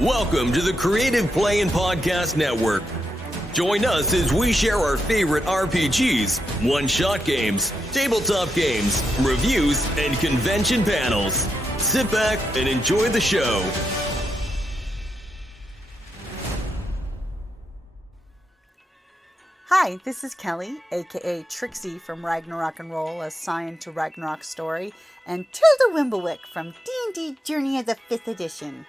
Welcome to the Creative Play and Podcast Network. Join us as we share our favorite RPGs, one-shot games, tabletop games, reviews, and convention panels. Sit back and enjoy the show. Hi, this is Kelly, aka Trixie from Ragnarok and Roll, assigned to Ragnarok Story, and Tilda Wimblewick from D&D Journey of the 5th Edition.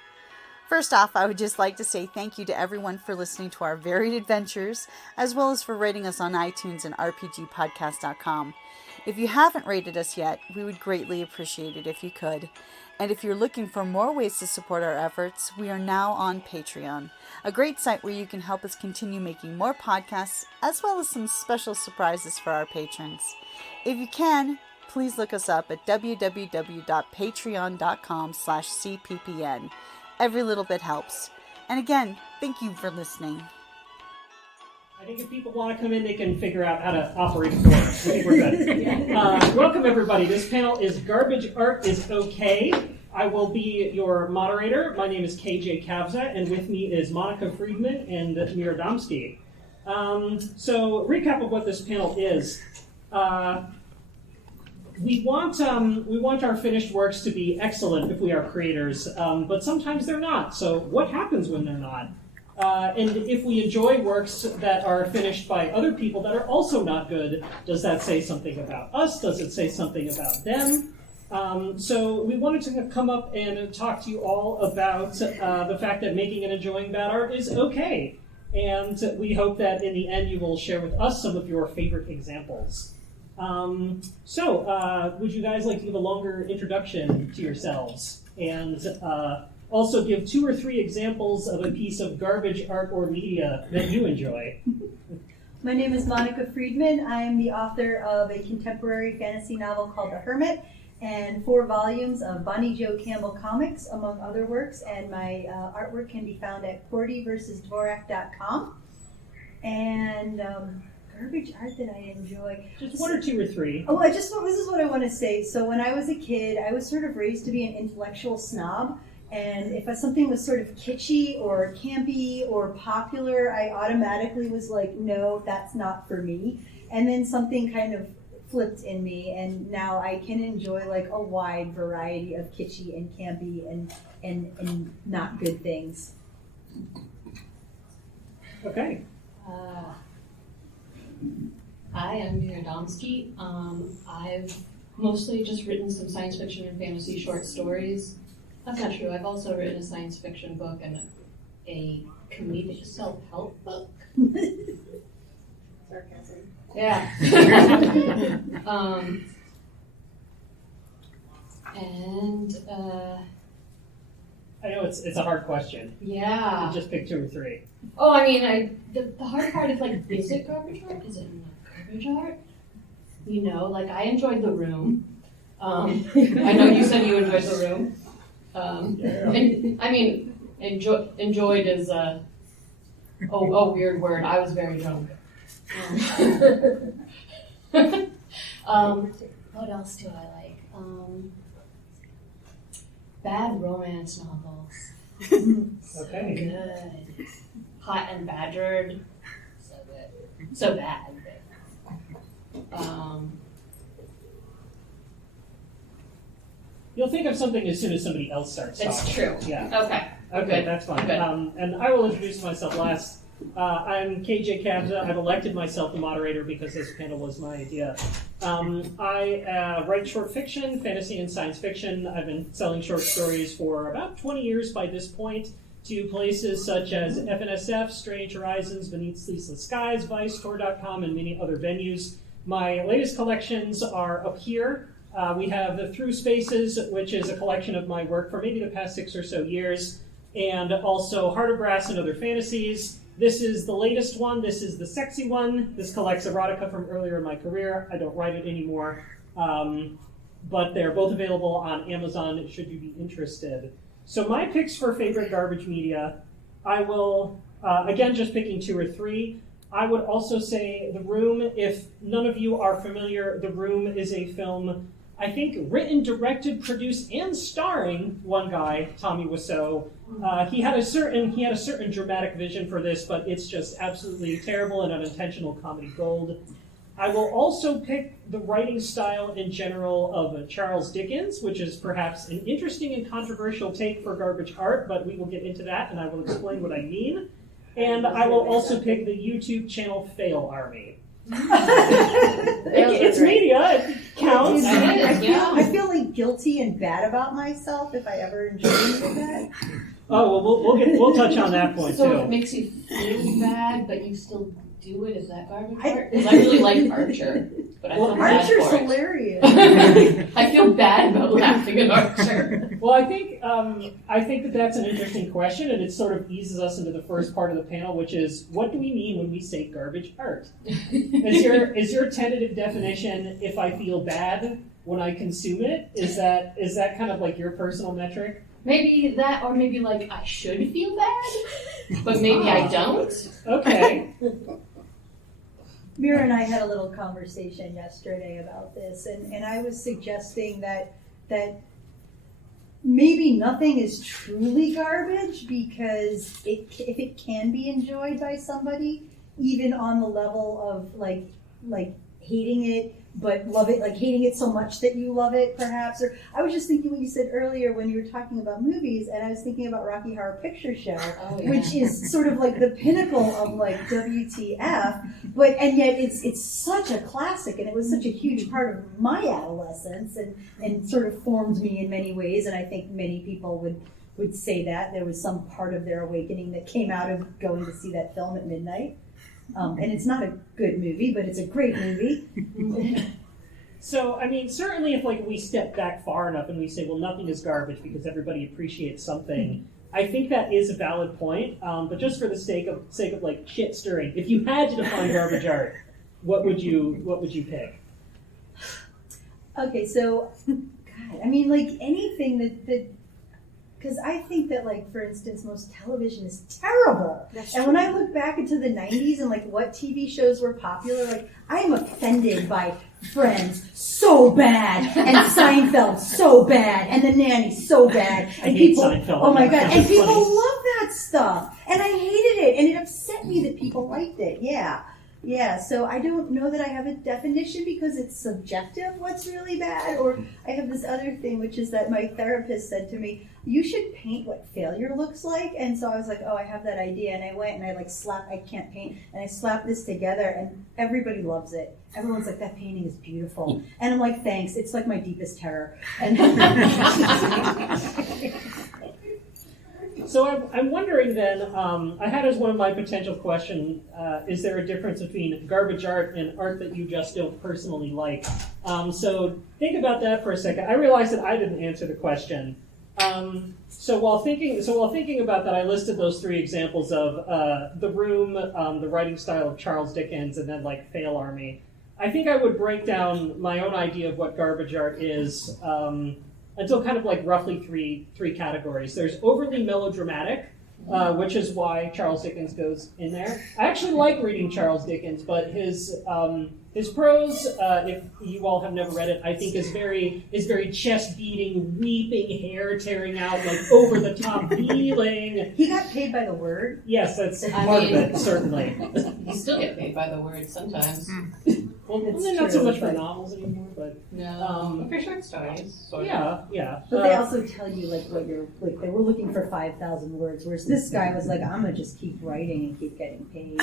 First off, I would just like to say thank you to everyone for listening to our varied adventures, as well as for rating us on iTunes and rpgpodcast.com. If you haven't rated us yet, we would greatly appreciate it if you could. And if you're looking for more ways to support our efforts, we are now on Patreon, a great site where you can help us continue making more podcasts, as well as some special surprises for our patrons. If you can, please look us up at www.patreon.com/cppn. Every little bit helps. And again, thank you for listening. I think if people want to come in, they can figure out how to operate a door. I think we're good. Welcome, everybody. This panel is Garbage Art is Okay. I will be your moderator. My name is KJ Kabza, and with me is Monica Friedman and Mira Domsky. So, recap of what this panel is. We want our finished works to be excellent if we are creators, but sometimes they're not. So what happens when they're not? And if we enjoy works that are finished by other people that are also not good, does that say something about us? Does it say something about them? So we wanted to come up and talk to you all about the fact that making and enjoying bad art is okay. And we hope that in the end you will share with us some of your favorite examples. Would you guys like to give a longer introduction to yourselves and also give 2 or 3 examples of a piece of garbage art or media that you enjoy? My name is Monica Friedman. I am the author of a contemporary fantasy novel called The Hermit and 4 volumes of Bonnie Jo Campbell comics, among other works, and my artwork can be found at cordyversusdvorak.com. And garbage art that I enjoy. Just 1 or 2 or 3. Oh, this is what I want to say. So when I was a kid, I was sort of raised to be an intellectual snob. And if something was sort of kitschy or campy or popular, I automatically was like, no, that's not for me. And then something kind of flipped in me, and now I can enjoy like a wide variety of kitschy and campy and not good things. Okay. Hi, I'm Mira Domsky. I've mostly just written some science fiction and fantasy short stories. That's not true. I've also written a science fiction book and a comedic self-help book. Sarcasm. Yeah. I know it's a hard question. Yeah. Just pick 2 or 3. Oh, I mean, the hard part is like, is it garbage art? Is it not garbage art? You know, like I enjoyed The Room. I know you said you enjoyed The Room. And, I mean, enjoyed is a weird word. I was very drunk. What else do I like? Bad romance novels. Okay. Good. Hot and Badgered. So good. So bad. You'll think of something as soon as somebody else starts talking. It's true. Yeah. Okay. Okay, that's fine. Good. And I will introduce myself last. I'm KJ Kabza. I've elected myself the moderator because this panel was my idea. I write short fiction, fantasy and science fiction. I've been selling short stories for about 20 years by this point to places such as FNSF, Strange Horizons, Beneath Sleepless Skies, Vice, Tor.com, and many other venues. My latest collections are up here. We have the Through Spaces, which is a collection of my work for maybe the past 6 or so years, and also Heart of Brass and Other Fantasies. This is the latest one. This is the sexy one. This collects erotica from earlier in my career. I don't write it anymore, but they're both available on Amazon should you be interested. So my picks for favorite garbage media, I will, again, just picking 2 or 3. I would also say The Room. If none of you are familiar, The Room is a film I think written, directed, produced, and starring one guy, Tommy Wiseau. He had a certain dramatic vision for this, but it's just absolutely terrible and unintentional comedy gold. I will also pick the writing style in general of Charles Dickens, which is perhaps an interesting and controversial take for garbage art, but we will get into that and I will explain what I mean. And I will also pick the YouTube channel Fail Army. It's media, it counts. I feel like guilty and bad about myself if I ever enjoy any of that. Oh, well, we'll touch on that point So too. it makes you feel bad, but you still do it? Is that garbage art? Because I really like Archer, but I feel bad Archer's for it. hilarious. I feel bad about laughing at Archer. Well, I think that that's an interesting question, and it sort of eases us into the first part of the panel, which is, what do we mean when we say garbage art? Is your tentative definition, if I feel bad when I consume it? Is that kind of like your personal metric? Maybe that, or maybe like I should feel bad, but maybe I don't. Okay. Mira and I had a little conversation yesterday about this, and I was suggesting that maybe nothing is truly garbage because if it can be enjoyed by somebody, even on the level of like hating it, but love it, like hating it so much that you love it, perhaps. Or I was just thinking what you said earlier when you were talking about movies, and I was thinking about Rocky Horror Picture Show, which is sort of like the pinnacle of like WTF, and yet it's such a classic, and it was such a huge part of my adolescence, and sort of formed me in many ways, and I think many people would say that there was some part of their awakening that came out of going to see that film at midnight. And it's not a good movie, but it's a great movie. So, I mean, certainly if like we step back far enough and we say, well, nothing is garbage because everybody appreciates something, I think that is a valid point. But just for the sake of like shit stirring, if you had to define garbage art, what would you pick? Okay, so God, I mean, like anything that. Because I think that, like, for instance, most television is terrible. And when I look back into the 90s and, like, what TV shows were popular, like, I am offended by Friends so bad, and Seinfeld so bad, and The Nanny so bad. And I hate people, Seinfeld. oh my God, and people funny. love that stuff. And I hated it, and it upset me that people liked it, Yeah, so I don't know that I have a definition because it's subjective what's really bad, or I have this other thing, which is that my therapist said to me, you should paint what failure looks like, and so I was like, oh, I have that idea, and I went and I can't paint, and I slapped this together, and everybody loves it. Everyone's like, that painting is beautiful, and I'm like, thanks, it's like my deepest terror. And So I'm wondering then, I had as one of my potential questions, is there a difference between garbage art and art that you just don't personally like? So think about that for a second. I realized that I didn't answer the question. So while thinking about that, I listed those three examples of The Room, the writing style of Charles Dickens, and then like Fail Army. I think I would break down my own idea of what garbage art is until kind of like roughly three categories. There's overly melodramatic, which is why Charles Dickens goes in there. I actually like reading Charles Dickens, but his prose, if you all have never read it, I think is very chest beating, weeping, hair tearing out, like over the top feeling. he got paid by the word. Yes, that's part of it, certainly. You still get paid by the word sometimes. Well, It's not so true, much for but- novels anymore, but No, for short stories. Sort of. yeah. But they also tell you like what you're like. They were looking for 5,000 words, whereas this guy was like, "I'm gonna just keep writing and keep getting paid."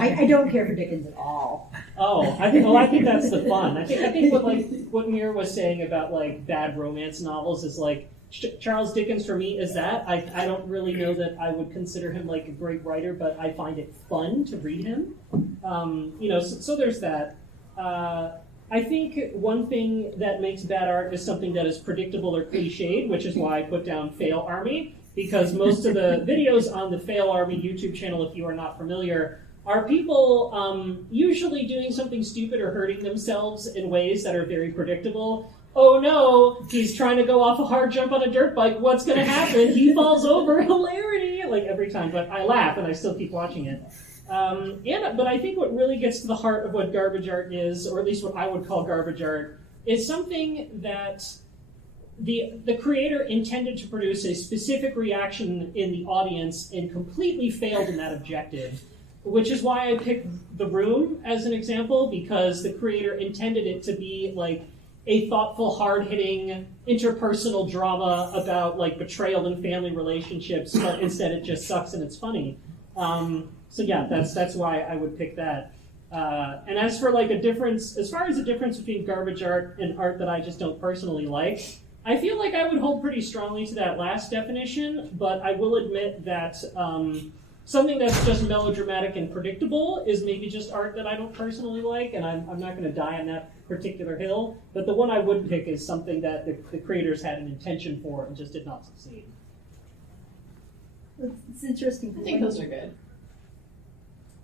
I don't care for Dickens at all. I think that's the fun. I think what Mira was saying about like bad romance novels is like Charles Dickens for me is that. I don't really know that I would consider him like a great writer, but I find it fun to read him. So there's that. I think one thing that makes bad art is something that is predictable or cliched, which is why I put down Fail Army, because most of the videos on the Fail Army YouTube channel, if you are not familiar, are people usually doing something stupid or hurting themselves in ways that are very predictable. Oh no, he's trying to go off a hard jump on a dirt bike. What's going to happen? He falls over. Hilarity! Like every time, but I laugh and I still keep watching it. But I think what really gets to the heart of what garbage art is, or at least what I would call garbage art, is something that the creator intended to produce a specific reaction in the audience and completely failed in that objective, which is why I picked The Room as an example, because the creator intended it to be like a thoughtful, hard-hitting interpersonal drama about like betrayal in family relationships, but instead it just sucks and it's funny. So yeah, that's why I would pick that. And as for like a difference, as far as a difference between garbage art and art that I just don't personally like, I feel like I would hold pretty strongly to that last definition, but I will admit that something that's just melodramatic and predictable is maybe just art that I don't personally like, and I'm not going to die on that particular hill. But the one I would pick is something that the creators had an intention for and just did not succeed. It's interesting. I think those are good.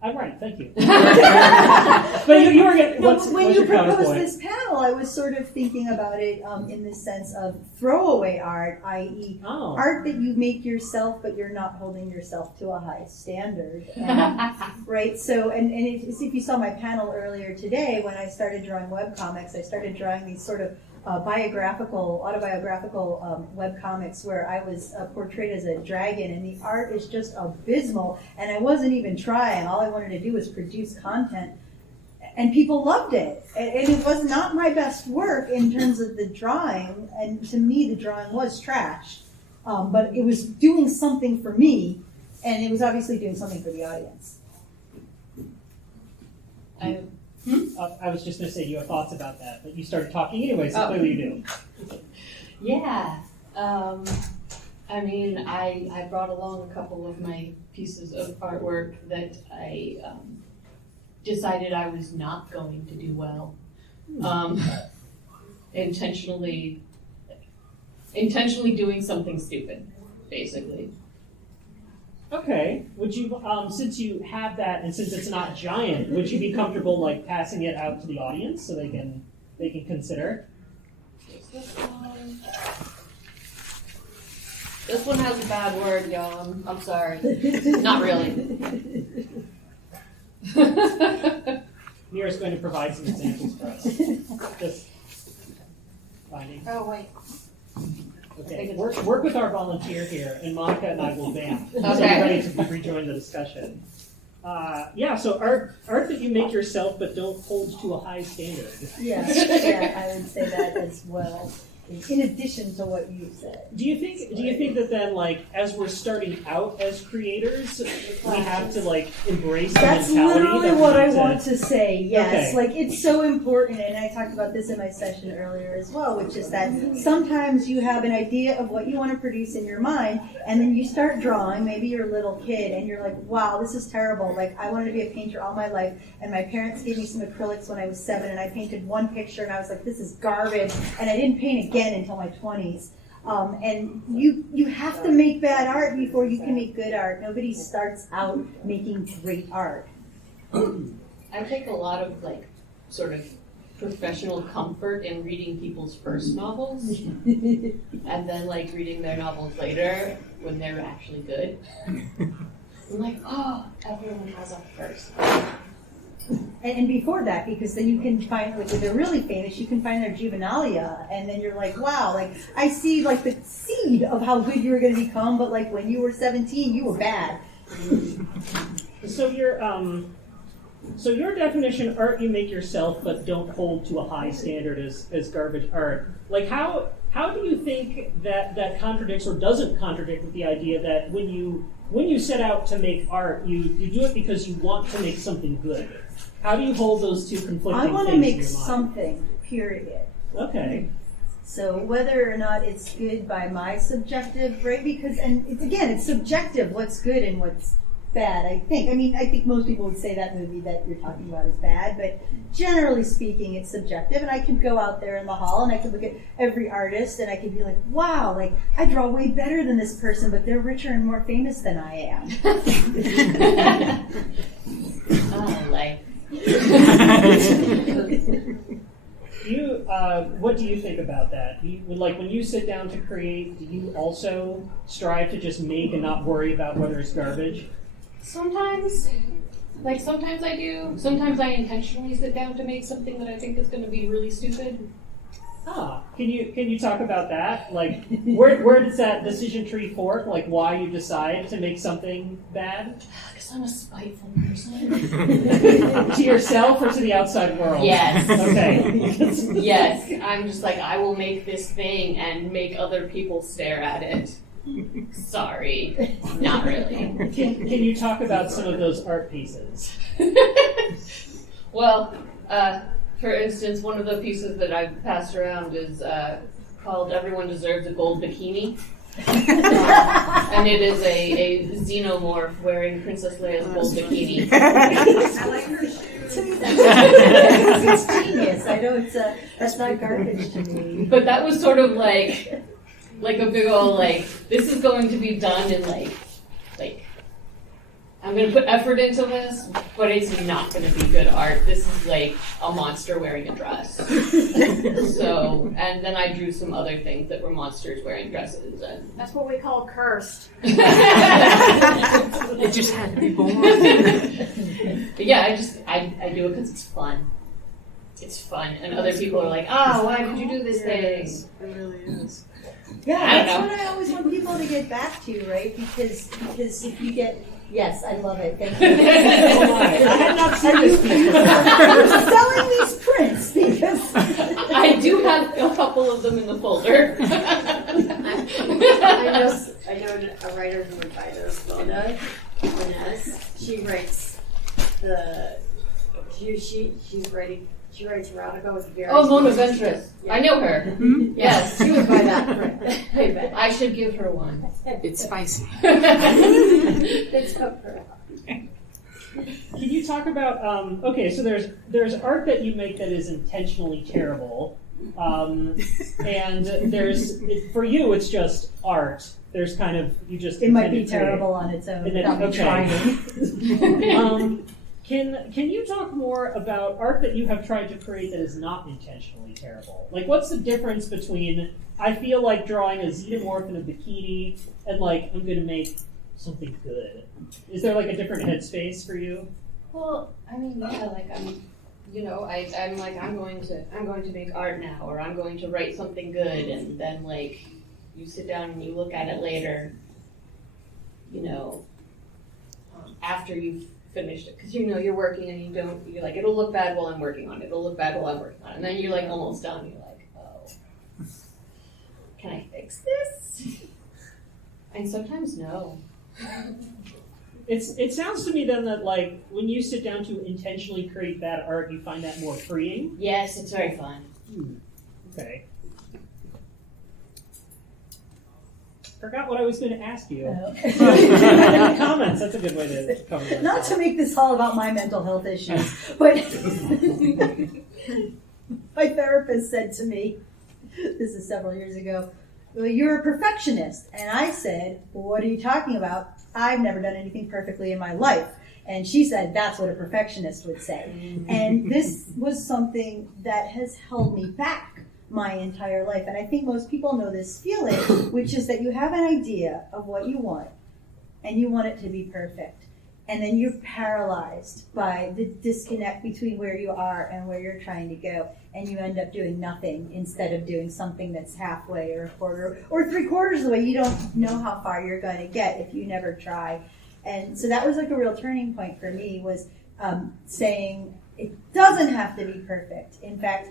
I'm right, thank you. But you were getting, When you your proposed counterpoint? this panel, I was sort of thinking about it in the sense of throwaway art, i.e. Oh. art that you make yourself, but you're not holding yourself to a high standard. And, right? So, and if you saw my panel earlier today, when I started drawing webcomics, I started drawing these sort of autobiographical webcomics where I was portrayed as a dragon, and the art is just abysmal, and I wasn't even trying. All I wanted to do was produce content, and people loved it. And it was not my best work in terms of the drawing, and to me the drawing was trash, but it was doing something for me, and it was obviously doing something for the audience. I was just going to say, do you have thoughts about that? But you started talking anyway, so clearly you do. Yeah. I mean, I brought along a couple of my pieces of artwork that I decided I was not going to do well. Intentionally doing something stupid, basically. Okay. Would you, since you have that, and since it's not giant, would you be comfortable like passing it out to the audience so they can consider? This one has a bad word, y'all. I'm sorry. Not really. Mira's going to provide some examples for us. Just finding. Oh wait. Okay. Work with our volunteer here, and Monica and I will vamp. So Okay. we're ready to rejoin the discussion. So art that you make yourself but don't hold to a high standard. Yeah, I would say that as well. In addition to what you said. Do you think that then, like, as we're starting out as creators, we have to like embrace the That's mentality literally that we what need I to- want to say, yes. Okay. Like, it's so important, and I talked about this in my session earlier as well, which is that sometimes you have an idea of what you want to produce in your mind, and then you start drawing, maybe you're a little kid, and you're like, wow, this is terrible. Like, I wanted to be a painter all my life, and my parents gave me some acrylics when I was 7, and I painted one picture, and I was like, this is garbage, and I didn't paint again until my 20s. And you have to make bad art before you can make good art. Nobody starts out making great art. I take a lot of like sort of professional comfort in reading people's first novels and then like reading their novels later when they're actually good. I'm like, oh, everyone has a first. And before that, because then you can find, like, when they're really famous, you can find their juvenilia, and then you're like, wow, like, I see, like, the seed of how good you were going to become, but, like, when you were 17, you were bad. So your definition, art you make yourself but don't hold to a high standard as garbage art. Like, how do you think that contradicts or doesn't contradict with the idea that when you set out to make art, you do it because you want to make something good? How do you hold those two conflicting I want things to in make your mind? something, period. Okay. So whether or not it's good by my subjective, right? Because, and it's subjective what's good and what's bad, I think. I mean, I think most people would say that movie that you're talking about is bad, but generally speaking, it's subjective. And I could go out there in the hall and I could look at every artist and I could be like, wow, like, I draw way better than this person, but they're richer and more famous than I am. Oh, like. What do you think about that? Like when you sit down to create, do you also strive to just make and not worry about whether it's garbage? Sometimes I do. Sometimes I intentionally sit down to make something that I think is going to be really stupid. Can you talk about that? Like, where does that decision tree fork? Like, why you decide to make something bad? Because I'm a spiteful person. To yourself or to the outside world? Yes. Okay. Yes. I'm just like, I will make this thing and make other people stare at it. Sorry. Not really. Can you talk about some of those art pieces? Well, for instance, one of the pieces that I've passed around is called Everyone Deserves a Gold Bikini. And it is a xenomorph wearing Princess Leia's gold bikini. I like her shoes. It's genius. I know that's not garbage to me. But that was sort of like a big old, this is going to be done in like I'm going to put effort into this, but it's not going to be good art. This is like a monster wearing a dress. So, and then I drew some other things that were monsters wearing dresses. And That's what we call cursed. It just had to be born. But yeah, I do it because it's fun. It's fun. And other people are like, why did you do this thing? It really is. Yeah, I don't that's know. what I always want people to get back to, right? Because if you get, yes, I love it. Thank you. I had not seen this piece before. I'm selling these prints because I do have a couple of them in the folder. I know a writer who would buy those. Mona Inez. She writes she writes erotica with very. Oh, Mona Ventress. Yeah. I know her. Yes. She would buy that print. I bet. I should give her one. It's spicy. It's cooked for her. Can you talk about? Okay, so there's art that you make that is intentionally terrible, and for you it's just art. There's kind of you just it might be intended to- terrible on its own And then- without me trying. Can you talk more about art that you have tried to create that is not intentionally terrible? Like, what's the difference between I feel like drawing a xenomorph in a bikini and like I'm going to make something good? Is there like a different headspace for you? Well, I mean, yeah, like I'm going to make art now, or I'm going to write something good, and then like you sit down and you look at it later, after you've finished it, because you're working and you're like, it'll look bad while I'm working on it, it'll look bad while I'm working on it, and then you're like almost done, and you're like, oh, can I fix this? And sometimes no. It sounds to me then that like when you sit down to intentionally create bad art, you find that more freeing. Yes, it's very fun. Okay. Forgot what I was going to ask you. Comments. That's a good way to cover that. Not to make this all about my mental health issues, but my therapist said to me, this is several years ago, well, you're a perfectionist. And I said, well, what are you talking about? I've never done anything perfectly in my life. And she said, that's what a perfectionist would say. And this was something that has held me back my entire life. And I think most people know this feeling, which is that you have an idea of what you want, and you want it to be perfect. And then you're paralyzed by the disconnect between where you are and where you're trying to go. And you end up doing nothing instead of doing something that's halfway or a quarter or three-quarters of the way. You don't know how far you're going to get if you never try. And so that was like a real turning point for me, was saying it doesn't have to be perfect. In fact,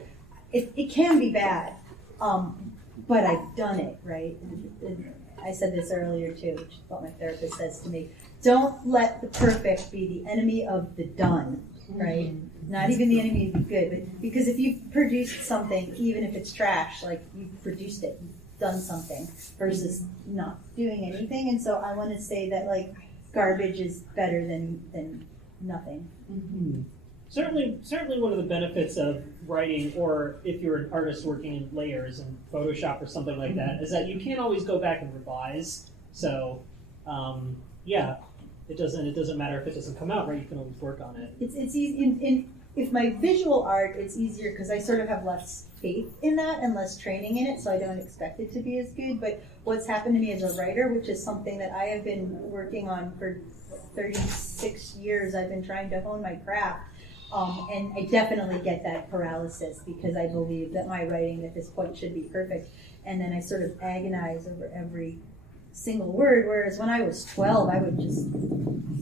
it can be bad, but I've done it, right? And I said this earlier too, which is what my therapist says to me. Don't let the perfect be the enemy of the done, right? Not even the enemy of the good, but because if you've produced something, even if it's trash, like you've produced it, you've done something, versus not doing anything. And so I want to say that like garbage is better than nothing. Mm-hmm. Certainly one of the benefits of writing, or if you're an artist working in layers in Photoshop or something like that, is that you can't always go back and revise. So, it doesn't matter if it doesn't come out right. You can always work on it. It's easy. If my visual art, it's easier because I sort of have less faith in that and less training in it, so I don't expect it to be as good. But what's happened to me as a writer, which is something that I have been working on for 36 years, I've been trying to hone my craft. And I definitely get that paralysis because I believe that my writing at this point should be perfect. And then I sort of agonize over every single word, whereas when I was 12, I would just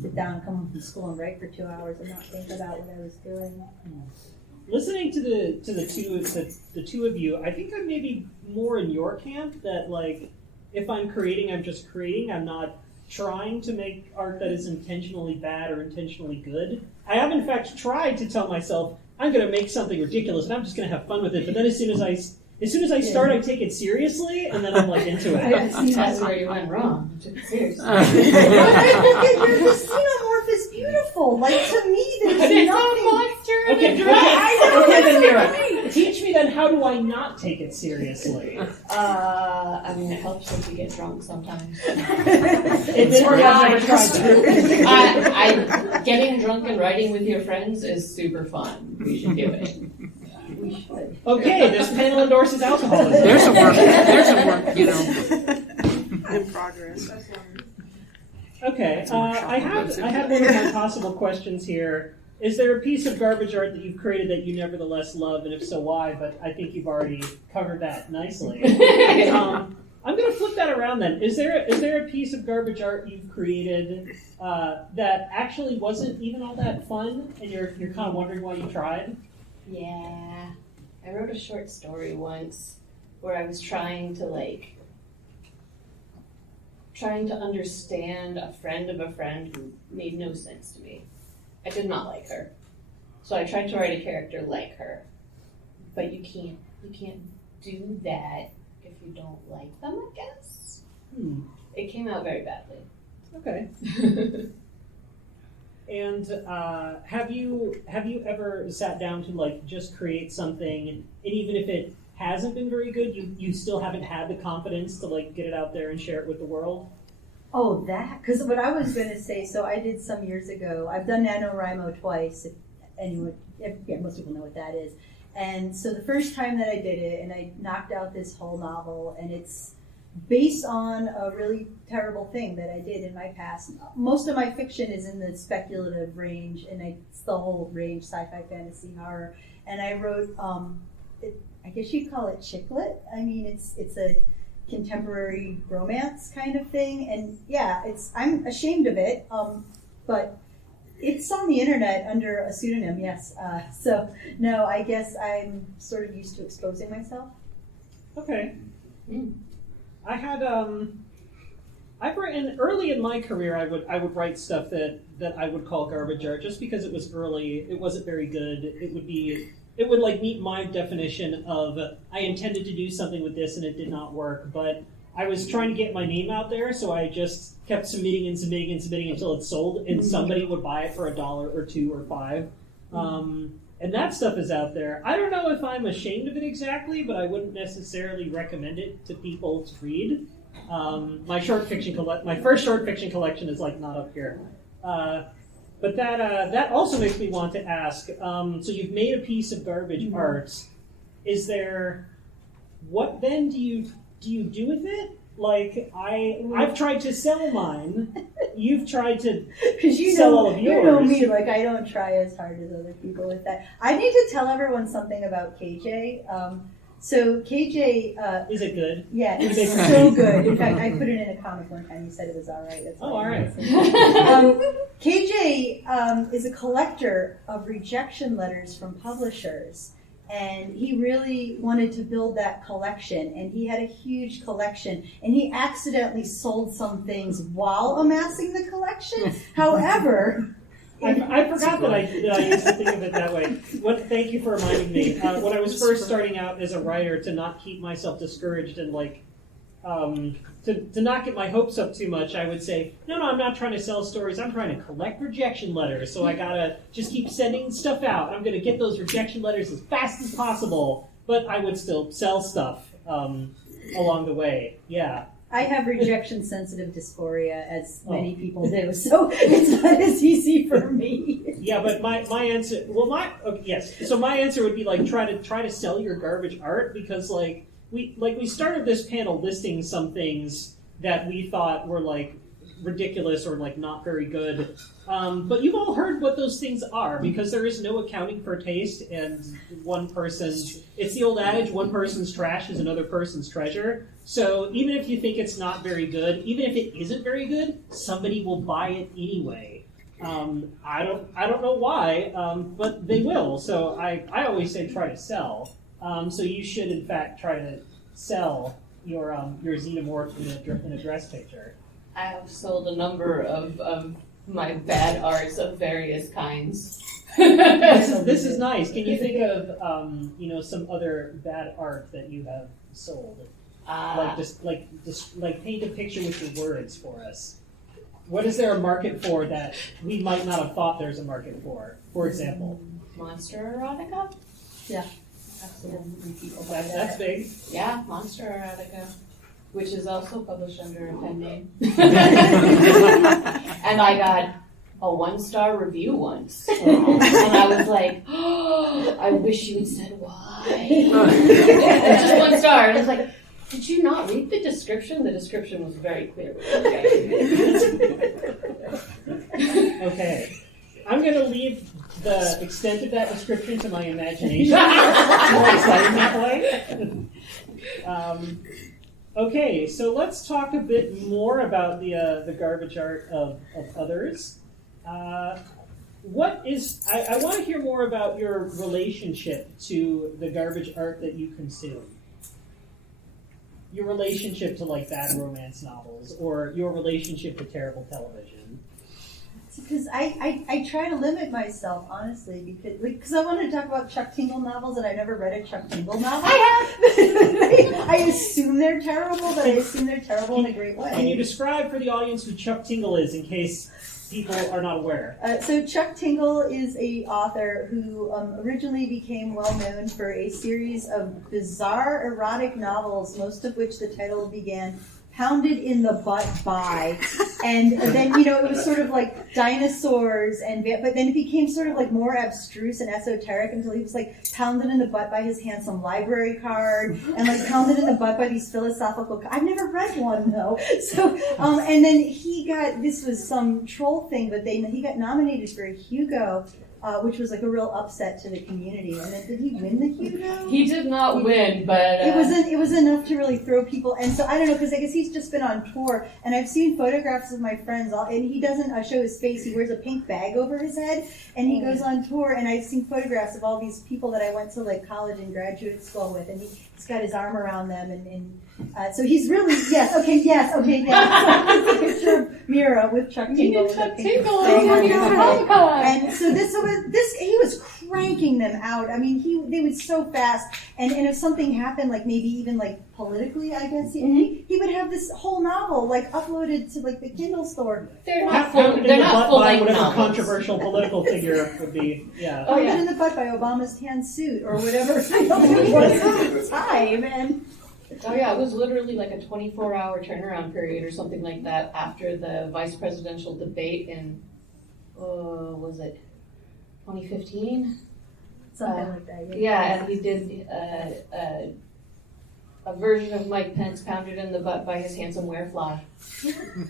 sit down, come home from school, and write for 2 hours and not think about what I was doing. Listening to the two of you, I think I'm maybe more in your camp that like if I'm creating, I'm just creating. I'm not trying to make art that is intentionally bad or intentionally good. I have in fact tried to tell myself I'm going to make something ridiculous and I'm just going to have fun with it. But then as soon as I start, I take it seriously, and then I'm like into it. That's where you went wrong. Seriously. But I look at your xenomorph is beautiful. Like to me, there's nothing. Okay, then Mira, teach me then how do I not take it seriously? I mean, it helps if you get drunk sometimes. It's hard. I've never tried that. Getting drunk and writing with your friends is super fun. We should do it. Okay, this panel endorses alcoholism. There's a work, in progress. Okay, I had one of my possible questions here. Is there a piece of garbage art that you've created that you nevertheless love, and if so, why? But I think you've already covered that nicely. I'm going to flip that around then. Is there a piece of garbage art you've created that actually wasn't even all that fun, and you're kind of wondering why you tried? Yeah. I wrote a short story once where I was trying to understand a friend of a friend who made no sense to me. I did not like her. So I tried to write a character like her. But you can't do that if you don't like them, I guess. It came out very badly. Okay. And have you ever sat down to like just create something, and even if it hasn't been very good, you still haven't had the confidence to like get it out there and share it with the world? Oh, that, because what I was going to say, so I did some years ago, I've done NaNoWriMo twice, most people know what that is. And so the first time that I did it, and I knocked out this whole novel, and it's based on a really terrible thing that I did in my past. Most of my fiction is in the speculative range, and it's the whole range, sci-fi, fantasy, horror. And I wrote, I guess you'd call it chick lit. I mean, it's a contemporary romance kind of thing, and yeah, I'm ashamed of it, but it's on the internet under a pseudonym, yes. So no, I guess I'm sort of used to exposing myself. Okay. I had I've written early in my career. I would write stuff that I would call garbage art just because it was early. It wasn't very good. It would like meet my definition of I intended to do something with this and it did not work, but I was trying to get my name out there, so I just kept submitting until it sold, and somebody would buy it for $1 or $2 or $5. And that stuff is out there. I don't know if I'm ashamed of it exactly, but I wouldn't necessarily recommend it to people to read. My first short fiction collection is like not up here. But that also makes me want to ask, so you've made a piece of garbage art. What then do you do with it? Like, I've tried to sell mine. You've tried to sell all of yours. You know me, like I don't try as hard as other people with that. I need to tell everyone something about KJ. So KJ... is it good? Yeah, it's so good. In fact, I put it in a comic one time. You said it was all right. That's all right. KJ is a collector of rejection letters from publishers. And he really wanted to build that collection. And he had a huge collection. And he accidentally sold some things while amassing the collection. However... I forgot that I used to think of it that way. Thank you for reminding me. When I was first starting out as a writer, to not keep myself discouraged and to not get my hopes up too much, I would say, no, I'm not trying to sell stories. I'm trying to collect rejection letters. So I gotta just keep sending stuff out. I'm gonna get those rejection letters as fast as possible. But I would still sell stuff along the way. Yeah. I have rejection-sensitive dysphoria, as many people do, so it's not as easy for me. Yeah, but my answer, yes. So my answer would be like try to sell your garbage art, because we started this panel listing some things that we thought were like ridiculous or like not very good. But you've all heard what those things are, because there is no accounting for taste, and it's the old adage, one person's trash is another person's treasure. So even if you think it's not very good, even if it isn't very good, somebody will buy it anyway. I don't know why, but they will. So I always say try to sell. So you should in fact try to sell your xenomorph in a dress picture. I have sold a number of my bad arts of various kinds. This is nice. Can you think of some other bad art that you have sold? Like paint a picture with your words for us. What is there a market for that we might not have thought there's a market for? For example, Monster erotica? Yeah. Absolutely. That's big. Yeah, monster erotica, which is also published under a pen name. And I got a 1-star review once. And I was like, oh, I wish you had said why. Just 1 star. And I was like, did you not read the description? The description was very clear. Okay. I'm going to leave the extent of that description to my imagination. It's more exciting that way. Okay, so let's talk a bit more about the garbage art of others. I want to hear more about your relationship to the garbage art that you consume. Your relationship to like bad romance novels, or your relationship to terrible television. Because I try to limit myself, honestly, because I wanted to talk about Chuck Tingle novels, and I never read a Chuck Tingle novel. I assume they're terrible, but I assume they're terrible in a great way. Can you describe for the audience who Chuck Tingle is, in case people are not aware? So Chuck Tingle is a author who originally became well known for a series of bizarre erotic novels, most of which the title began "Pounded in the Butt by," and then it was sort of like dinosaurs, but then it became sort of like more abstruse and esoteric until he was like pounded in the butt by his handsome library card, and like pounded in the butt by these philosophical. I've never read one though. So and then this was some troll thing, but he got nominated for a Hugo. Which was like a real upset to the community. And then, did he win the Hugo? He did not win, but it was enough to really throw people. And so I don't know, because I guess he's just been on tour, and I've seen photographs of my friends. And he doesn't show his face. He wears a pink bag over his head, and he goes on tour. And I've seen photographs of all these people that I went to like college and graduate school with, and he's got his arm around them, and so he's really yes. A picture of Mira with Chuck Tingle. Chuck Tingle on your Comic-Con. And so he was cranking them out. I mean, they would so fast. And if something happened, like maybe even like politically, I guess he would have this whole novel like uploaded to like the Kindle store. They're not full length whatever novels. Controversial political figure would be. Yeah. Oh yeah. In the butt by Obama's tan suit or whatever it was at the time. And oh yeah, it was literally like a 24-hour turnaround period or something like that after the vice presidential debate in, was it 2015? something like that. Yeah, and he did a version of Mike Pence pounded in the butt by his handsome werefly.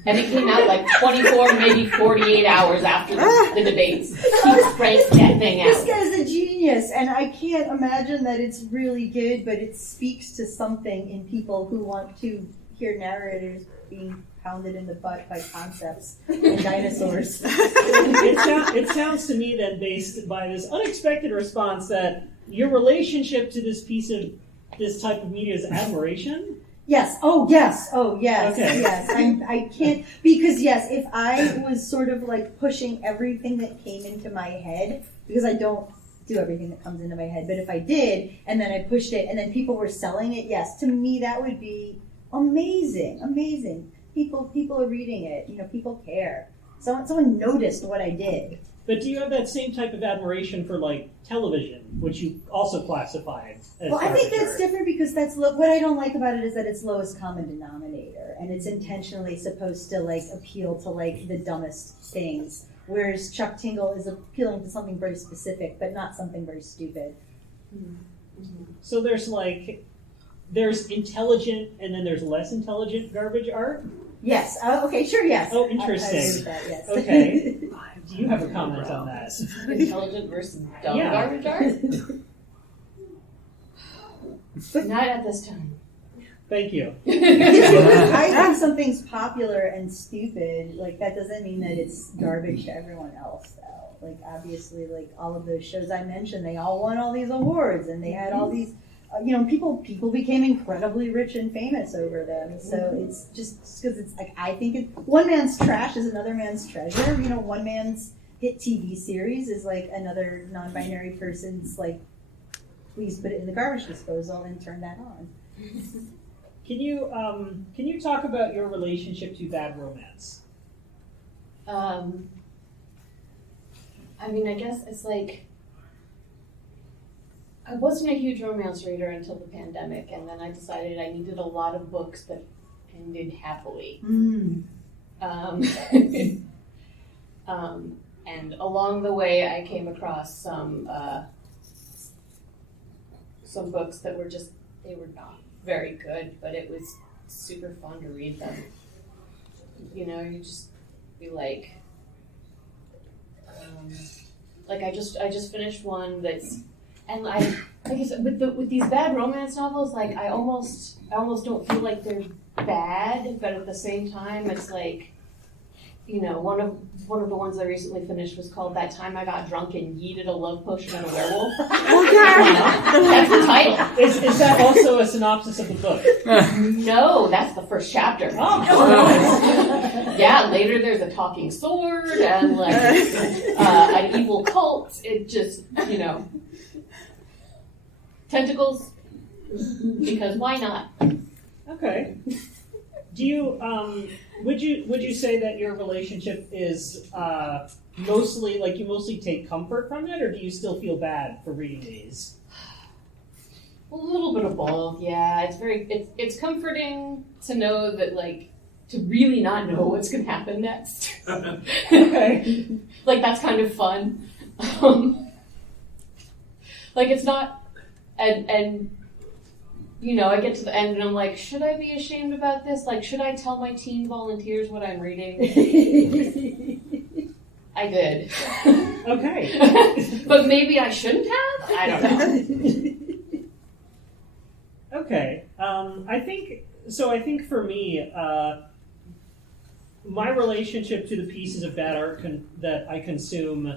And it came out like 24, maybe 48 hours after the debates. He cranked that thing out. This guy's a genius, and I can't imagine that it's really good, but it speaks to something in people who want to hear narrators being pounded in the butt by concepts and dinosaurs. It sounds to me that, based by this unexpected response, that your relationship to this type of media is admiration. Yes. Oh, yes. Oh, yes. Okay. Yes. I can't, because yes, if I was sort of like pushing everything that came into my head, because I don't do everything that comes into my head, but if I did, and then I pushed it, and then people were selling it, yes, to me that would be amazing. Amazing. People are reading it. You know, people care. Someone noticed what I did. But do you have that same type of admiration for, like, television, which you also classified as Well, I think that's garbage different because that's what I don't like about it is that it's lowest common denominator, and it's intentionally supposed to like appeal to like the dumbest things. Whereas Chuck Tingle is appealing to something very specific, but not something very stupid. Mm-hmm. So there's intelligent and then there's less intelligent garbage art. Yes. Okay. Sure. Yes. Oh, I agree interesting. with that, yes. Okay. Do you have a comment on that? Intelligent versus dumb Yeah. garbage art? Not at this time. Thank you. I think something's popular and stupid. Like that doesn't mean that it's garbage to everyone else, though. Like obviously, like all of those shows I mentioned, they all won all these awards, and they had all these. People became incredibly rich and famous over them. So it's just because it's like I think one man's trash is another man's treasure. One man's hit TV series is like another non-binary person's like, please put it in the garbage disposal and turn that on. Can you talk about your relationship to bad romance? I mean, I guess it's like, I wasn't a huge romance reader until the pandemic, and then I decided I needed a lot of books that ended happily. And along the way, I came across some books that were they were not very good, but it was super fun to read them. You just be like I just finished one that's, and I guess with these bad romance novels, like I almost don't feel like they're bad, but at the same time, it's like, one of the ones I recently finished was called "That Time I Got Drunk and Yeeted a Love Potion at a Werewolf." That's the title. Is that also a synopsis of the book? No, that's the first chapter. Oh. Yeah, later there's a talking sword and like an evil cult. It just, tentacles, because why not? Okay. Do you would you say that your relationship is mostly like you mostly take comfort from it, or do you still feel bad for reading these? A little bit of both, yeah. It's comforting to know that, like, to really not know what's going to happen next. Okay. Like, that's kind of fun. Like, it's not, and I get to the end and I'm like, should I be ashamed about this? Like, should I tell my teen volunteers what I'm reading? I did. Okay. But maybe I shouldn't have? I don't know. Okay. I think for me, my relationship to the pieces of bad art that I consume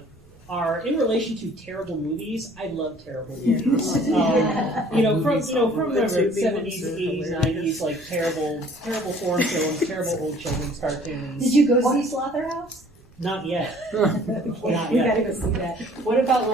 are in relation to terrible movies. I love terrible movies. From the 70s, 80s, 90s, like terrible foreign films, terrible old children's cartoons. Did you go see Slaughterhouse? Not yet. Not yet. Gotta go see that. What about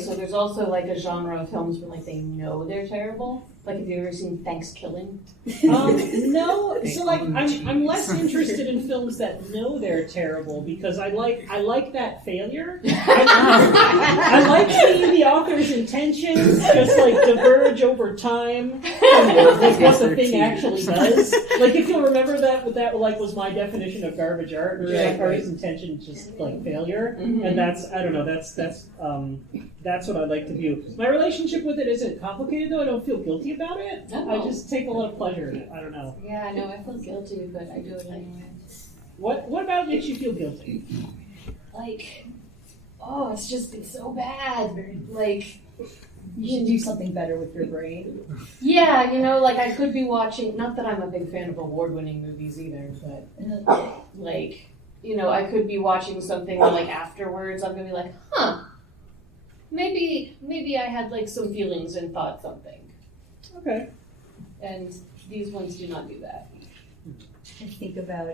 so there's also like a genre of films where like they know they're terrible. Like, have you ever seen Thanksgiving? No. So like I'm less interested in films that know they're terrible because I like that failure. I like seeing the author's intentions just like diverge over time from like what the thing actually does. Like if you'll remember that like was my definition of garbage art, where the artist's intention just like failure, and that's what I like to view. My relationship with it isn't complicated though. I don't feel guilty about it. No. I just take a lot of pleasure in it. I don't know. Yeah, I know. I feel guilty, but I do it anyway. What about makes you feel guilty? Like, it's so bad. Like, You should do something better with your brain. yeah, like I could be watching, not that I'm a big fan of award-winning movies either, but like, I could be watching something where like afterwards I'm gonna be like, maybe I had like some feelings and thought something. Okay. And these ones do not do that. I think about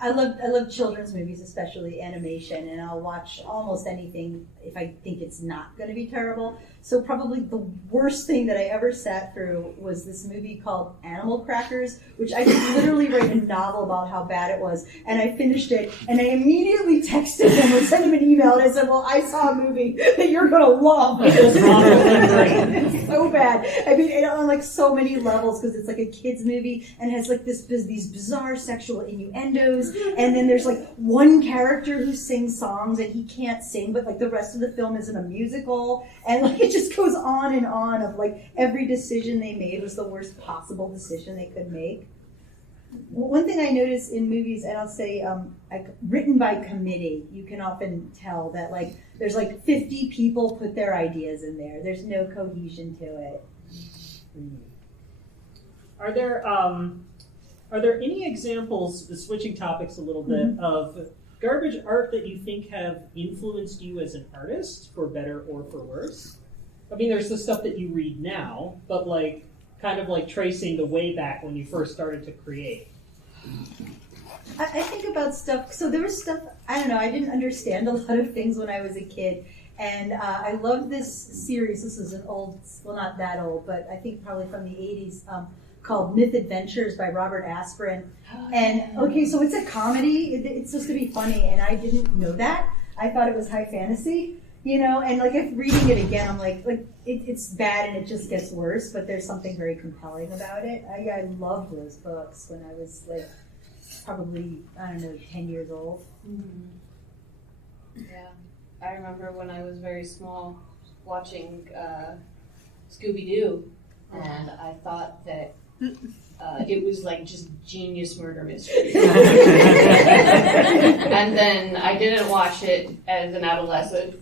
I love children's movies, especially animation, and I'll watch almost anything if I think it's not going to be terrible. So probably the worst thing that I ever sat through was this movie called Animal Crackers, which I could literally write a novel about how bad it was. And I finished it, and I immediately texted him or sent him an email, and I said, well, I saw a movie that you're going to love. It's so bad. I mean, on like so many levels, because it's like a kid's movie, and has like these bizarre sexual innuendos, and then there's like one character who sings songs and he can't sing, but like the rest of the film isn't a musical, and like it just goes on and on of like every decision they made was the worst possible decision they could make. One thing I notice in movies, and I'll say, like written by committee, you can often tell that like there's like 50 people put their ideas in there. There's no cohesion to it. Are there any examples, switching topics a little bit, of garbage art that you think have influenced you as an artist, for better or for worse? I mean, there's the stuff that you read now, but like kind of like tracing the way back when you first started to create. I think about stuff, so there was stuff, I don't know, I didn't understand a lot of things when I was a kid. And I love this series, this is an old, well not that old, but I think probably from the 80s, called Myth Adventures by Robert Asprin. And okay, so it's a comedy, it's supposed to be funny, and I didn't know that. I thought it was high fantasy, you know, and like if reading it again, I'm like it's bad and it just gets worse, but there's something very compelling about it. I loved those books when I was like probably, I don't know, 10 years old. Yeah, I remember when I was very small watching Scooby-Doo, and I thought that it was like just genius murder mystery. And then I didn't watch it as an adolescent,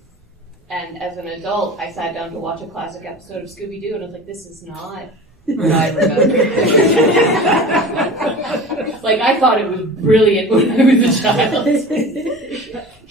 and as an adult, I sat down to watch a classic episode of Scooby-Doo, and I was like, this is not what I remember. Like, I thought it was brilliant when I was a child.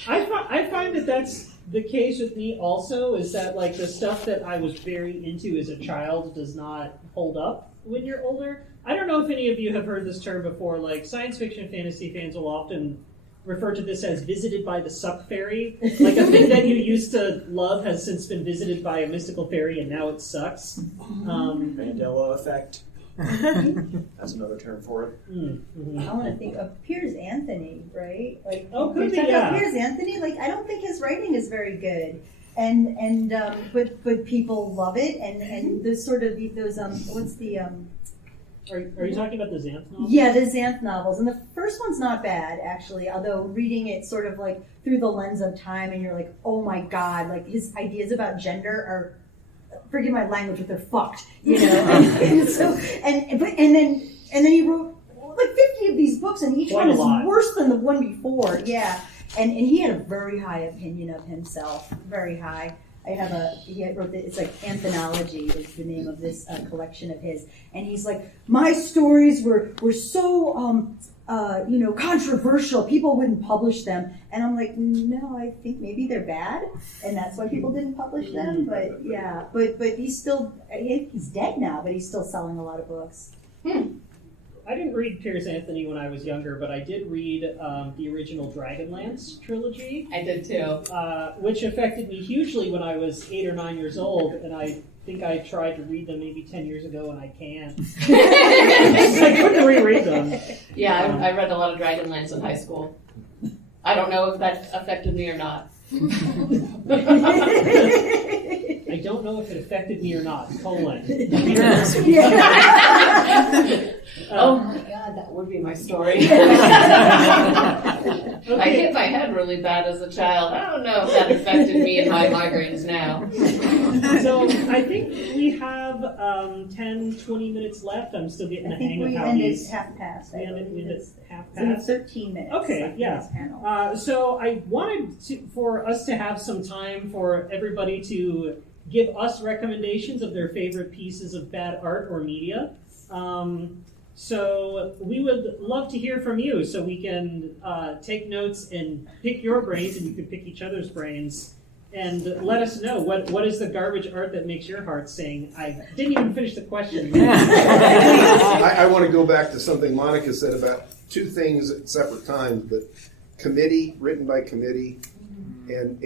I find that that's the case with me also, is that like the stuff that I was very into as a child does not hold up when you're older. I don't know if any of you have heard this term before, like science fiction fantasy fans will often refer to this as visited by the suck fairy. Like a thing that you used to love has since been visited by a mystical fairy and now it sucks. Mandela effect. That's another term for it. I want to think of Piers Anthony, right? Like, could be, about Piers Anthony. Like, I don't think his writing is very good, but people love it, and those sort of those what's the Are you talking about the Xanth novels? Yeah, the Xanth novels, and the first one's not bad actually. Although reading it sort of like through the lens of time, and you're like, oh my god, like his ideas about gender are. Forgive my language, but they're fucked, you know. and then he wrote like 50 of these books, and each one is worse than the one before. Yeah, and he had a very high opinion of himself, very high. He wrote it's like Anthology is the name of this collection of his, and he's like, my stories were so controversial, people wouldn't publish them, and I'm like, no, I think maybe they're bad, and that's why people didn't publish them. But yeah, but he's dead now, but he's still selling a lot of books. I didn't read Piers Anthony when I was younger, but I did read the original Dragonlance trilogy. I did too. Which affected me hugely when I was 8 or 9 years old, and I think I tried to read them maybe 10 years ago, and I can't. I couldn't reread them. Yeah, I read a lot of Dragonlance in high school. I don't know if that affected me or not. I don't know if it affected me or not, colon. Oh my god, that would be my story. I hit my head really bad as a child. I don't know if that affected me and my migraines now. So I think we have 10, 20 minutes left. I'm still getting the hang of how these... half past. We ended half So we have past. 13 minutes. Okay, yeah. This panel. So I wanted for us to have some time for everybody to give us recommendations of their favorite pieces of bad art or media. So we would love to hear from you, so we can take notes and pick your brains, and you can pick each other's brains, and let us know what is the garbage art that makes your heart sing. I didn't even finish the question. I want to go back to something Monica said about two things at separate times, but committee, written by committee, and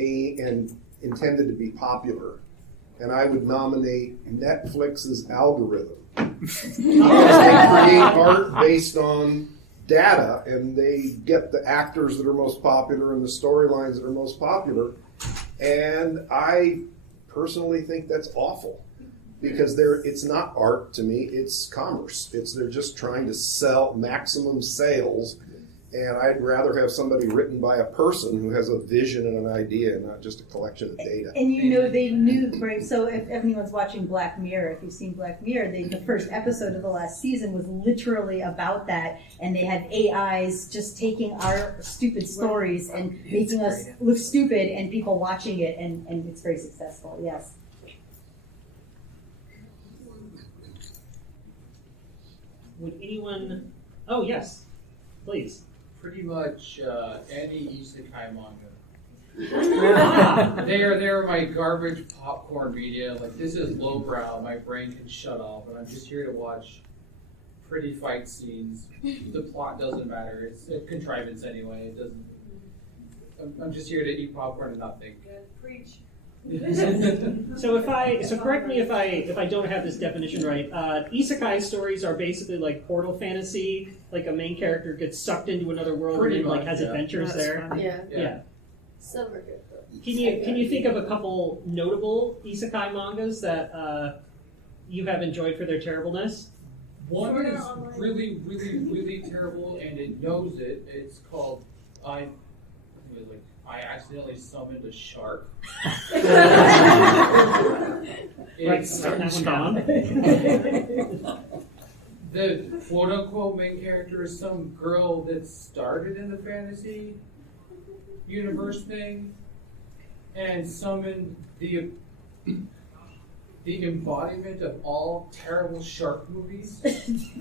intended to be popular. And I would nominate Netflix's algorithm. Because they create art based on data, and they get the actors that are most popular and the storylines that are most popular. And I personally think that's awful, because it's not art to me, it's commerce. They're just trying to sell maximum sales, And I'd rather have somebody written by a person who has a vision and an idea, and not just a collection of data. And you know, they knew, right? So if anyone's watching Black Mirror, if you've seen Black Mirror, the first episode of the last season was literally about that. And they had AIs just taking our stupid stories and making us look stupid, and people watching it, and it's very successful, yes. Would anyone? Oh yes, please. Pretty much any isekai manga. Ah, They're my garbage popcorn media. Like, this is lowbrow. My brain can shut off, and I'm just here to watch pretty fight scenes. The plot doesn't matter. It's a contrivance anyway. It doesn't. I'm just here to eat popcorn and not think. Preach. so correct me if I don't have this definition right. Isekai stories are basically like portal fantasy. Like a main character gets sucked into another world Pretty and like much, has yeah. adventures there. Yeah. Yeah. Some are good though. Can you think of a couple notable isekai mangas that you have enjoyed for their terribleness? One is really, really, really terrible, and it knows it. It's called I accidentally summoned a shark. Right, start that one down. The quote-unquote main character is some girl that started in the fantasy universe thing and summoned the embodiment of all terrible shark movies.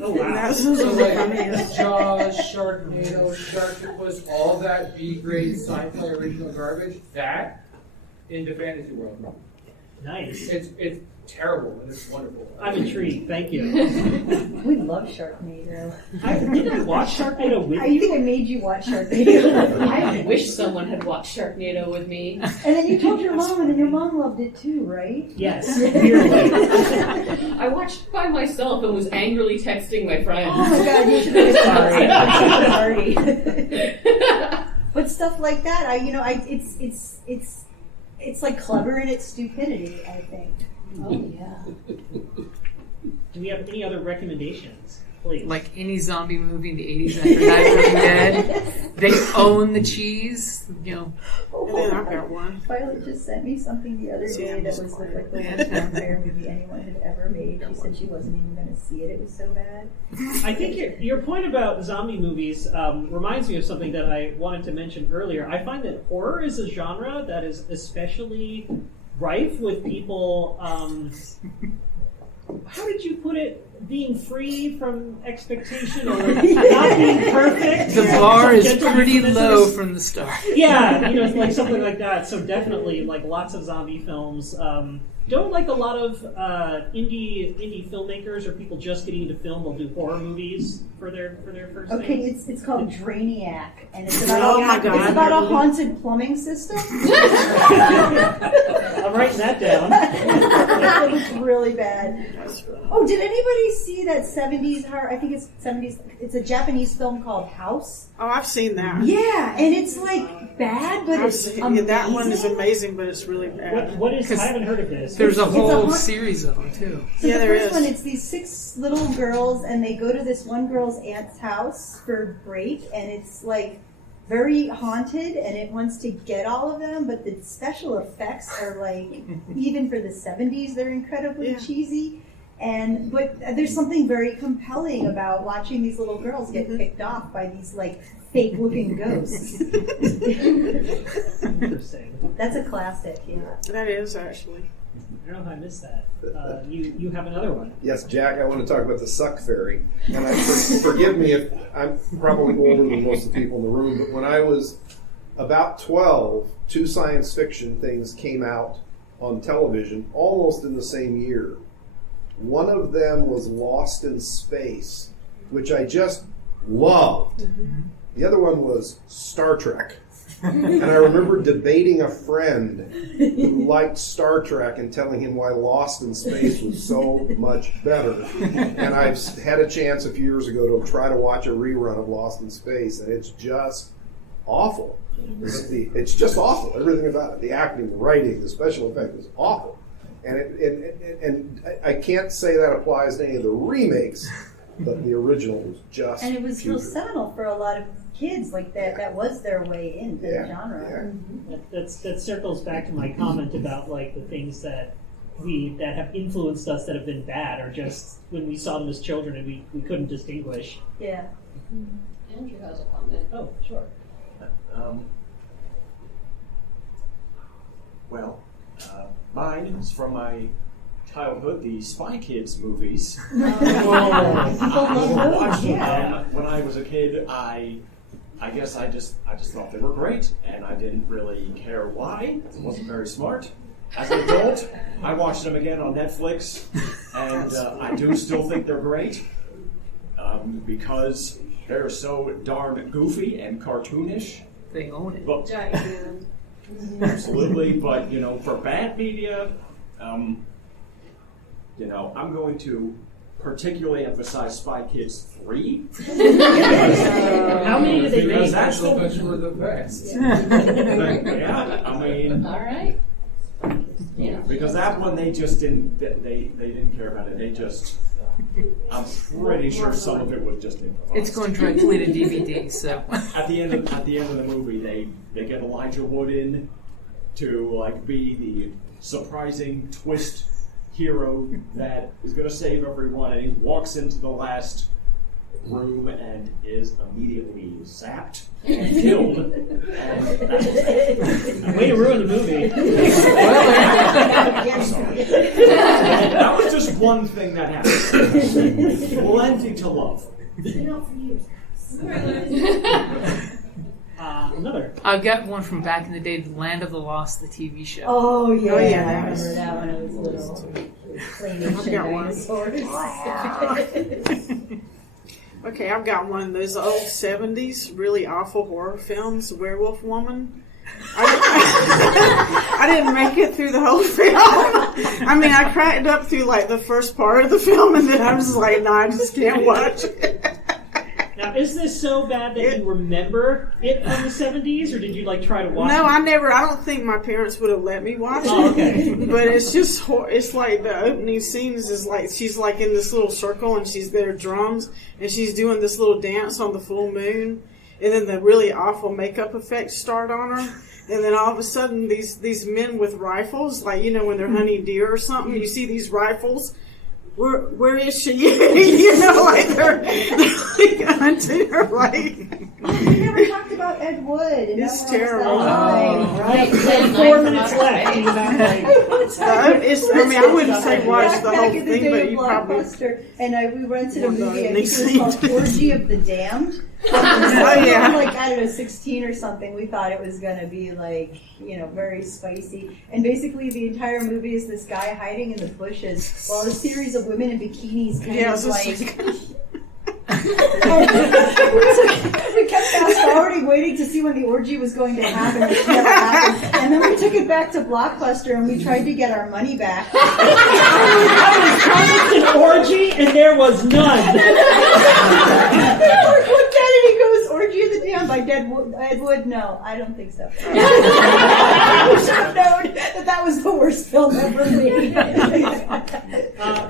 Oh wow! So like Jaws, Sharknado, Sharktopus, all that B-grade sci-fi original garbage, that into fantasy world. Nice. It's terrible and it's wonderful. I'm intrigued. Thank you. We love Sharknado. Did I watch Sharknado with I you? think I made you watch Sharknado. I wish someone had watched Sharknado with me. And then you told your mom, and then your mom loved it too, right? Yes. Weirdly. I watched by myself and was angrily texting my friends. Oh my god, you should have sorry. I'm so sorry. But stuff like that, it's like clever in its stupidity, I think. Oh yeah. Do we have any other recommendations, please? Like any zombie movie in the 80s after Night of the Living Dead, they own the cheese, you know. Oh, And then I've got one. Violet just sent me something the other day that was like the worst vampire movie anyone had ever made. She said she wasn't even going to see it. It was so bad. I think your point about zombie movies reminds me of something that I wanted to mention earlier. I find that horror is a genre that is especially rife with people, how did you put it, being free from expectation or not being perfect? The bar is Gentle pretty euphemisms. low from the start. Yeah, it's like something like that. So definitely, like lots of zombie films. Don't like a lot of indie filmmakers or people just getting into film will do horror movies for their first Okay, things. it's called Drainiac, and it's about Oh my God. it's about a haunted plumbing system. I'm writing that down. It was really bad. Oh, did anybody see that 70s horror? I think it's 70s. It's a Japanese film called House. Oh, I've seen that. Yeah, and it's like bad, but it's amazing. That one is amazing, but it's really bad. What is? I haven't heard of this. There's a It's a whole haunt- series of them, too. So Yeah, the there first is. one, it's these 6 little girls, and they go to this one girl's aunt's house for break, and it's like very haunted, and it wants to get all of them, but the special effects are like, even for the 70s, they're incredibly cheesy. But there's something very compelling about watching these little girls get picked off by these like fake-looking ghosts. Interesting. That's a classic, yeah. That is, actually. I don't know if I missed that. You have another one. Yes, Jack, I want to talk about the Suck Fairy. And forgive me if I'm probably older than most of the people in the room, but when I was about 12, 2 science fiction things came out on television almost in the same year. One of them was Lost in Space, which I just loved. Mm-hmm. The other one was Star Trek. And I remember debating a friend who liked Star Trek and telling him why Lost in Space was so much better. And I've had a chance a few years ago to try to watch a rerun of Lost in Space, and it's just awful. It's just awful. Everything about it. The acting, the writing, the special effects is awful. And I can't say that applies to any of the remakes, but the original was just And it was real putrid. seminal for a lot of kids. Like that was their way into the genre. That circles back to my comment about like the things that have influenced us that have been bad, or just when we saw them as children and we couldn't distinguish. Yeah. Andrew has a comment. Oh, sure. Mine is from my childhood, the Spy Kids movies. Oh. Watched them when I was a kid. I guess I just thought they were great, and I didn't really care why. It wasn't very smart. As an adult, I watched them again on Netflix, and I do still think they're great because they're so darn goofy and cartoonish. They own it. But, absolutely, but for bad media, I'm going to particularly emphasize Spy Kids 3. How many did they make? Because that's the the best. Yeah, I mean. All right. Yeah. Because that one they just didn't. They didn't care about it. They just. I'm pretty sure some of it was just improvised. It's going directly to DVD. So at the end of the movie, they get Elijah Wood in to like be the surprising twist hero that is going to save everyone, and he walks into the last room and is immediately zapped and killed. Way to ruin the movie. That was just one thing that happened. Plenty to love. Another. I've got one from back in the day, The Land of the Lost, the TV show. Oh yeah, Oh, yeah, I that remember was- that when I was little. Claymation got one. dinosaurs. Okay, I've got one of those old 70s really awful horror films, Werewolf Woman. I didn't make it through the whole film. I mean, I cracked up through like the first part of the film, and then I was like, no, I just can't watch it. Now, is this so bad that you remember it from the 70s, or did you like try to watch it? No, I don't think my parents would have let me watch it. Oh, okay. But it's just, it's like the opening scenes is like, she's like in this little circle and she's there drums and she's doing this little dance on the full moon. And then the really awful makeup effects start on her. And then all of a sudden these men with rifles, like, when they're hunting deer or something, you see these rifles. Where is she? Like they're like hunting her. Like We never talked about Ed Wood. And It's that terrible. was that time, right? Like 4 minutes left. And you're not like, I wouldn't say watch the Back whole in the thing, day but of you probably. Blockbuster, and we rented a Well, movie. I next think it was called Orgy of the Damned. Oh, yeah. Like, I don't know, 16 or something. We thought it was going to be like, very spicy. And basically the entire movie is this guy hiding in the bushes while a series of women in bikinis kind of like... we kept fast forwarding, waiting to see when the orgy was going to happen, which never happened. And then we took it back to Blockbuster and we tried to get our money back. I was promised an orgy, and there was none. Mark looked at it, he goes, Orgy of the Damned by Ed Wood. No, I don't think so. I should have known that was the worst film ever made.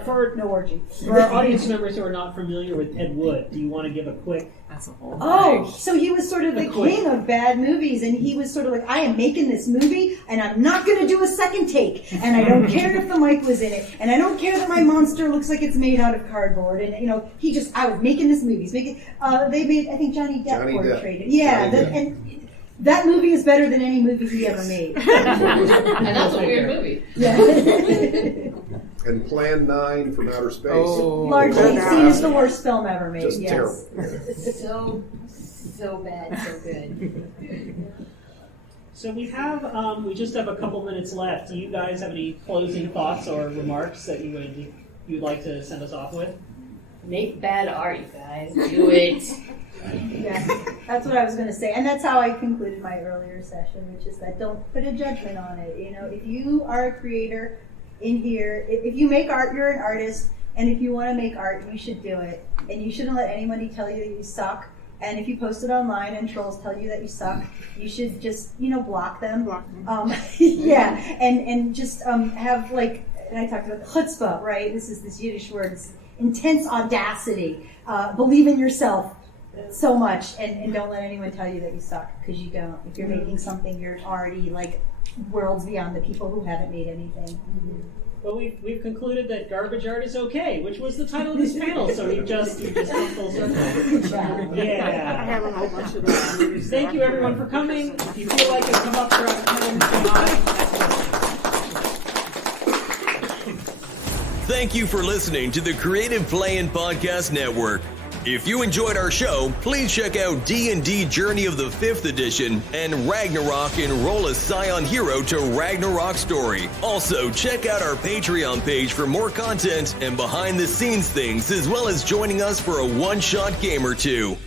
For No orgy. our audience members who are not familiar with Ed Wood, do you want to give a quick? That's a whole. Oh, so he was sort of the king of bad movies, and he was sort of like, I am making this movie, and I'm not going to do a second take, and I don't care if the mic was in it, and I don't care that my monster looks like it's made out of cardboard, and I was making this movie. They made, I think Johnny Depp portrayed it. Yeah, and that movie is better than any movie he ever made. And that's a weird movie. Yeah. And Plan 9 from Outer Space. Oh, Largely seen as the worst film ever made. Just yes. terrible. So bad, so good. So we just have a couple minutes left. Do you guys have any closing thoughts or remarks that you'd like to send us off with? Make bad art, you guys. Do it. Yeah, that's what I was going to say. And that's how I concluded my earlier session, which is that don't put a judgment on it. If you are a creator in here, if you make art, you're an artist. And if you want to make art, you should do it. And you shouldn't let anybody tell you that you suck. And if you post it online and trolls tell you that you suck, you should just, block them. Yeah, and just have, and I talked about chutzpah, right? This is this Yiddish word. It's intense audacity. Believe in yourself. so much, and don't let anyone tell you that you suck, because you don't. If you're making something, you're already like worlds beyond the people who haven't made anything. Well, we've concluded that garbage art is okay, which was the title of this panel. So we've just come full circle. Yeah. I have a whole bunch of those. Thank you, everyone, for coming. If you feel like it, come up for a time. Thank you for listening to the Creative Play-In Podcast Network. If you enjoyed our show, please check out D&D Journey of the 5th Edition and Ragnarok Enroll a Scion Hero to Ragnarok Story. Also, check out our Patreon page for more content and behind-the-scenes things, as well as joining us for a one-shot game or two.